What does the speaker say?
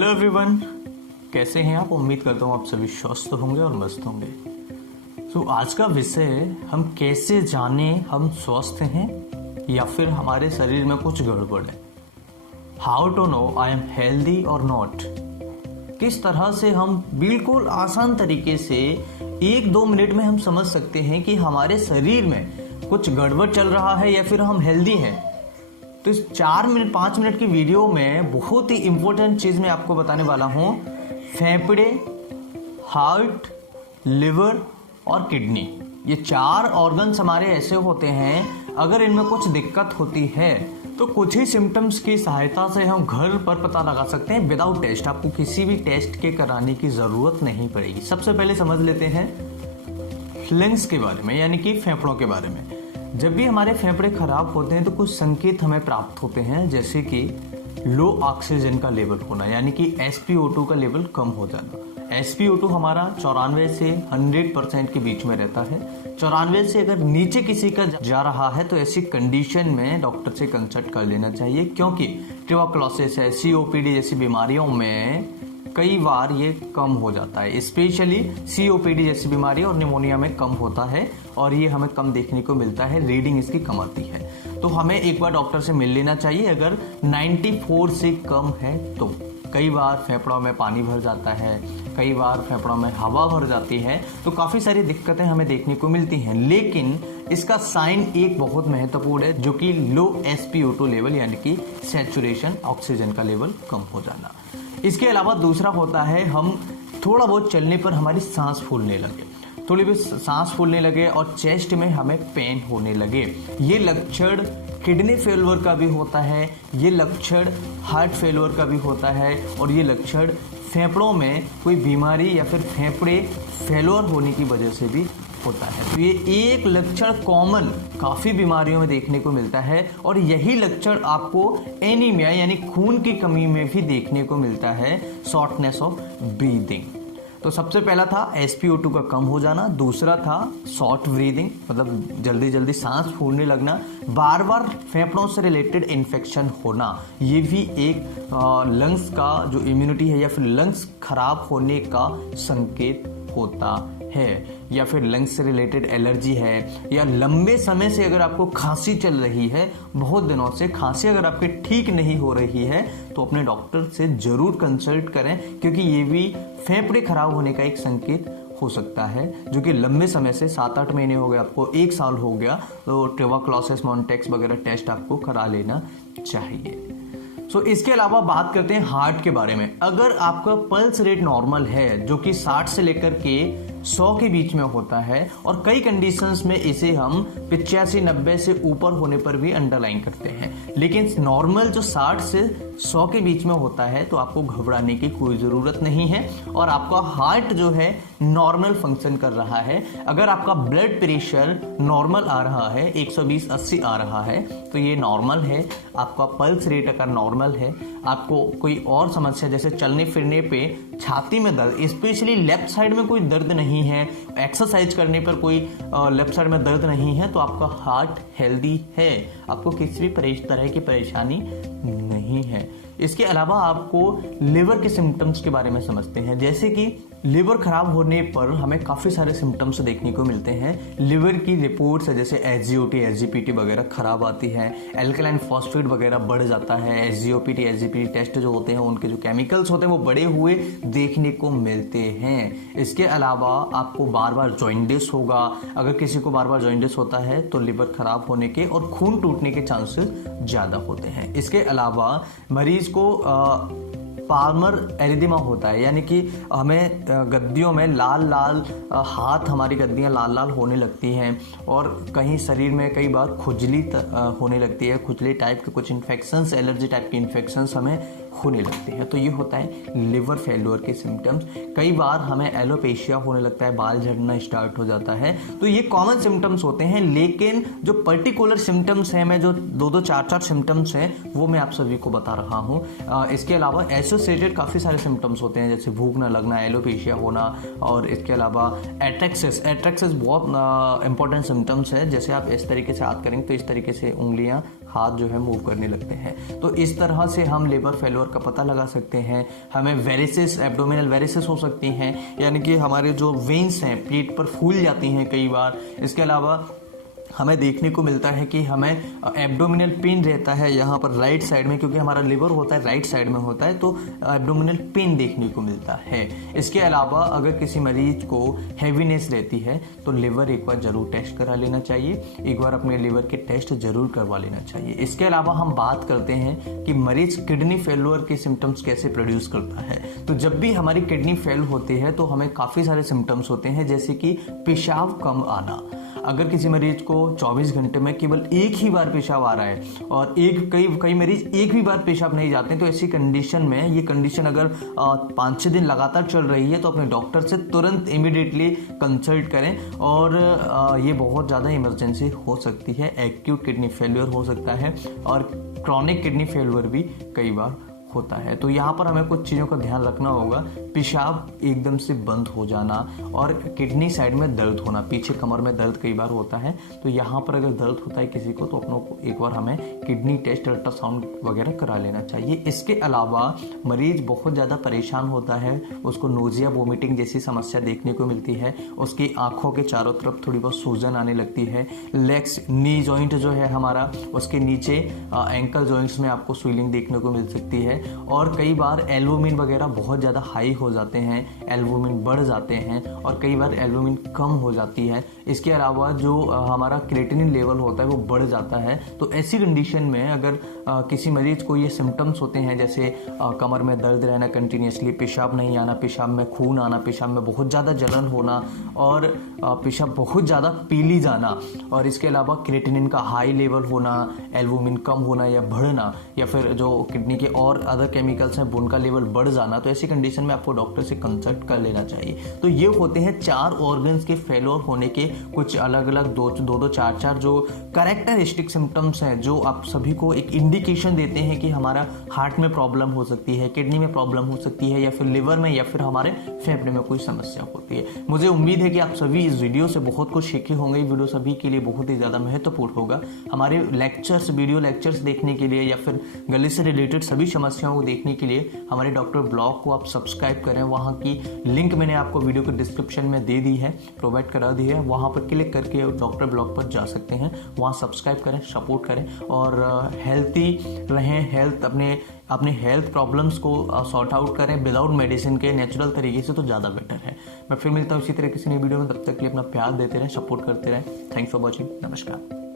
Hello everyone, कैसे हैं आप। उम्मीद करता हूँ आप सभी स्वस्थ होंगे और मस्त होंगे। तो आज का विषय हम कैसे जाने हम स्वस्थ हैं या फिर हमारे शरीर में कुछ गड़बड़ है। How to know I am healthy और नॉट। किस तरह से हम बिल्कुल आसान तरीके से 1-2 मिनट में हम समझ सकते हैं कि हमारे शरीर में कुछ गड़बड़ चल रहा है या फिर हम हेल्दी हैं। तो इस 5 मिनट की वीडियो में बहुत ही इंपॉर्टेंट चीज मैं आपको बताने वाला हूं। फेफड़े, हार्ट, लिवर और किडनी, ये 4 ऑर्गन्स हमारे ऐसे होते हैं, अगर इनमें कुछ दिक्कत होती है तो कुछ ही सिम्टम्स की सहायता से हम घर पर पता लगा सकते हैं विदाउट टेस्ट। आपको किसी भी टेस्ट के कराने की जरूरत नहीं पड़ेगी। सबसे पहले समझ लेते हैं लंग्स के बारे में, यानी कि फेफड़ों के बारे में। जब भी हमारे फेफड़े खराब होते हैं तो कुछ संकेत हमें प्राप्त होते हैं, जैसे कि लो ऑक्सीजन का लेवल होना, यानी कि SpO2 का लेवल कम हो जाना। SpO2 हमारा 94 से 100% के बीच में रहता है। 94 से अगर नीचे किसी का जा रहा है तो ऐसी कंडीशन में डॉक्टर से कंसल्ट कर लेना चाहिए, क्योंकि ट्यूबरकुलोसिस है, COPD जैसी बीमारियों में कई बार ये कम हो जाता है। स्पेशली COPD जैसी बीमारी और निमोनिया में कम होता है और ये हमें कम देखने को मिलता है, रीडिंग इसकी कम आती है। तो हमें एक बार डॉक्टर से मिल लेना चाहिए अगर 94 से कम है तो। कई बार फेफड़ों में पानी भर जाता है, कई बार फेफड़ों में हवा भर जाती है, तो काफ़ी सारी दिक्कतें हमें देखने को मिलती हैं। लेकिन इसका साइन एक बहुत महत्वपूर्ण है, जो कि लो SpO2 लेवल, यानी कि सैचुरेशन ऑक्सीजन का लेवल कम हो जाना। इसके अलावा दूसरा होता है हम थोड़ा बहुत चलने पर हमारी सांस फूलने लगे, थोड़ी बहुत सांस फूलने लगे और चेस्ट में हमें पेन होने लगे। ये लक्षण किडनी फेलियर का भी होता है, ये लक्षण हार्ट फेलियर का भी होता है और ये लक्षण फेफड़ों में कोई बीमारी या फिर फेफड़े फेलियर होने की वजह से भी होता है। तो ये एक लक्षण कॉमन काफी बीमारियों में देखने को मिलता है और यही लक्षण आपको एनीमिया यानी खून की कमी में भी देखने को मिलता है, शॉर्टनेस ऑफ ब्रीदिंग। तो सबसे पहला था SpO2 का कम हो जाना, दूसरा था शॉर्ट ब्रीदिंग, मतलब जल्दी जल्दी सांस फूलने लगना, बार बार फेफड़ों से रिलेटेड इन्फेक्शन होना। ये भी एक लंग्स का जो इम्यूनिटी है या फिर लंग्स खराब होने का संकेत होता है। या फिर लंग्स से रिलेटेड एलर्जी है, या लंबे समय से अगर आपको खांसी चल रही है, बहुत दिनों से खांसी अगर आपके ठीक नहीं हो रही है, तो अपने डॉक्टर से जरूर कंसल्ट करें, क्योंकि ये भी फेफड़े खराब होने का एक संकेत हो सकता है, जो कि लंबे समय से 7-8 महीने हो गए, आपको 1 साल हो गया, तो ट्यूबरकुलोसिस, मॉन्टेक्स वगैरह टेस्ट आपको करा लेना चाहिए। इसके अलावा बात करते हैं हार्ट के बारे में। अगर आपका पल्स रेट नॉर्मल है, जो कि 60 से लेकर के 100 के बीच में होता है, और कई कंडीशंस में इसे हम 85-90 से ऊपर होने पर भी अंडरलाइन करते हैं, लेकिन नॉर्मल जो 60 से 100 के बीच में होता है, तो आपको घबराने की कोई ज़रूरत नहीं है और आपका हार्ट जो है नॉर्मल फंक्शन कर रहा है। अगर आपका ब्लड प्रेशर नॉर्मल आ रहा है, 120/80 आ रहा है, तो ये नॉर्मल है। आपका पल्स रेट अगर नॉर्मल है, आपको कोई और समस्या जैसे चलने फिरने पे छाती में दर्द, स्पेशली लेफ्ट साइड में कोई दर्द नहीं है, एक्सरसाइज करने पर कोई लेफ्ट साइड में दर्द नहीं है, तो आपका हार्ट हेल्दी है, आपको किसी भी तरह की परेशानी नहीं है। इसके अलावा आपको लिवर के सिम्टम्स के बारे में समझते हैं, जैसे कि लिवर खराब होने पर हमें काफ़ी सारे सिम्टम्स देखने को मिलते हैं। लिवर की रिपोर्ट्स है, जैसे SGOT, SGPT वगैरह खराब आती है, एल्कलाइन फॉस्फेट वगैरह बढ़ जाता है। SGOPT, SGPT टेस्ट जो होते हैं, उनके जो केमिकल्स होते हैं वो बढ़े हुए देखने को मिलते हैं। इसके अलावा आपको बार बार जॉइंटिस होगा। अगर किसी को बार बार जॉइंटिस होता है तो लिवर खराब होने के और खून टूटने के चांसेस ज़्यादा होते हैं। इसके अलावा मरीज को पाल्मर एरिथेमा होता है, यानी कि हमें गद्दियों में लाल लाल हाथ, हमारी गद्दियां लाल लाल होने लगती हैं और कहीं शरीर में कई बार खुजली होने लगती है, खुजली टाइप के कुछ इन्फेक्शंस, एलर्जी टाइप के इन्फेक्शंस हमें होने लगते हैं। तो ये होता है लिवर फेल्योर के सिम्टम्स। कई बार हमें एलोपेशिया होने लगता है, बाल झड़ना स्टार्ट हो जाता है। तो ये कॉमन सिम्टम्स होते हैं, लेकिन जो पर्टिकुलर सिम्टम्स हैं, मैं जो 2-2, 4-4 सिम्टम्स हैं वो मैं आप सभी को बता रहा हूँ। इसके अलावा एसोसिएटेड काफ़ी सारे सिम्टम्स होते हैं, जैसे भूख न लगना, एलोपेशिया होना, और इसके अलावा एट्रेक्सिस बहुत इंपॉर्टेंट सिम्टम्स है। जैसे आप इस तरीके से हाथ करेंगे तो इस तरीके से उंगलियां, हाथ जो है मूव करने लगते हैं। तो इस तरह से हम लिवर फेल्योर फेल्योर का पता लगा सकते हैं। हमें वेरिसेस, एब्डोमिनल वेरिसेस हो सकती हैं, यानी कि हमारे जो वेन्स हैं पेट पर फूल जाती हैं कई बार। इसके अलावा हमें देखने को मिलता है कि हमें एब्डोमिनल पेन रहता है यहाँ पर राइट साइड में, क्योंकि हमारा लिवर होता है राइट साइड में होता है, तो एब्डोमिनल पेन देखने को मिलता है। इसके अलावा अगर किसी मरीज को हैवीनेस रहती है तो लिवर एक बार जरूर टेस्ट करा लेना चाहिए, एक बार अपने लिवर के टेस्ट जरूर करवा लेना चाहिए। इसके अलावा हम बात करते हैं कि मरीज किडनी फेल्योर के सिम्टम्स कैसे प्रोड्यूस करता है। तो जब भी हमारी किडनी फेल होती है तो हमें काफ़ी सारे सिम्टम्स होते हैं, जैसे कि पेशाब कम आना। अगर किसी मरीज को 24 घंटे में केवल एक ही बार पेशाब आ रहा है और कई मरीज एक भी बार पेशाब नहीं जाते, तो ऐसी कंडीशन में, ये कंडीशन अगर 5-6 दिन लगातार चल रही है तो अपने डॉक्टर से तुरंत इमीडिएटली कंसल्ट करें। और ये बहुत ज़्यादा इमरजेंसी हो सकती है, एक्यूट किडनी फेल्योर हो सकता है और क्रॉनिक किडनी फेल्योर भी कई बार होता है। तो यहाँ पर हमें कुछ चीज़ों का ध्यान रखना होगा। पेशाब एकदम से बंद हो जाना और किडनी साइड में दर्द होना, पीछे कमर में दर्द कई बार होता है, तो यहाँ पर अगर दर्द होता है किसी को तो अपनों को एक बार हमें किडनी टेस्ट, अल्ट्रासाउंड वगैरह करा लेना चाहिए। इसके अलावा मरीज बहुत ज़्यादा परेशान होता है, उसको नोजिया, वोमिटिंग जैसी समस्या देखने को मिलती है, उसकी आंखों के चारों तरफ थोड़ी बहुत सूजन आने लगती है, लेग्स, नी जॉइंट जो है हमारा, उसके नीचे एंकल जॉइंट्स में आपको स्वेलिंग देखने को मिल सकती है, और कई बार एल्बुमिन वगैरह बहुत ज़्यादा हाई हो जाते हैं, एल्बुमिन बढ़ जाते हैं और कई बार एल्बुमिन कम हो जाती है। इसके अलावा जो हमारा क्रिएटिनिन लेवल होता है वो बढ़ जाता है। तो ऐसी कंडीशन में अगर किसी मरीज को ये सिम्टम्स होते हैं, जैसे कमर में दर्द रहना कंटिन्यूसली, पेशाब नहीं आना, पेशाब में खून आना, पेशाब में बहुत ज़्यादा जलन होना और पेशाब बहुत ज़्यादा पीली जाना, और इसके अलावा क्रिएटिनिन का हाई लेवल होना, एल्बुमिन कम होना या बढ़ना, या फिर जो किडनी के और अदर केमिकल्स हैं उनका लेवल बढ़ जाना, तो ऐसी कंडीशन में आपको डॉक्टर से कंसल्ट कर लेना चाहिए। तो ये होते हैं 4 ऑर्गन्स के फेलोर होने के कुछ अलग अलग 2-2, 4-4 जो कैरेक्टरिस्टिक सिम्टम्स हैं, जो आप सभी को एक इंडिकेशन देते हैं कि हमारा हार्ट में प्रॉब्लम हो सकती है, किडनी में प्रॉब्लम हो सकती है, या फिर लिवर में, या फिर हमारे फेफड़े में कोई समस्या होती है। मुझे उम्मीद है कि आप सभी इस वीडियो से बहुत कुछ सीखे होंगे। ये वीडियो सभी के लिए बहुत ही ज़्यादा महत्वपूर्ण होगा। हमारे लेक्चर्स, वीडियो लेक्चर्स देखने के लिए या फिर गले से रिलेटेड सभी समस्याओं को देखने के लिए हमारे डॉक्टर ब्लॉग को आप सब्सक्राइब करें। वहाँ की लिंक मैंने आपको वीडियो के डिस्क्रिप्शन में दे दी है, प्रोवाइड करा दी है। वहाँ पर क्लिक करके डॉक्टर ब्लॉग पर जा सकते हैं, वहाँ सब्सक्राइब करें, सपोर्ट करें और हेल्थी रहें। अपने हेल्थ प्रॉब्लम्स को सॉर्ट आउट करें विदाउट मेडिसिन के, नेचुरल तरीके से, तो ज़्यादा बेटर है। मैं फिर मिलता हूँ इसी तरह किसी नई वीडियो में, तब तक के लिए अपना प्यार देते रहें, सपोर्ट करते रहें। Thanks for watching. नमस्कार।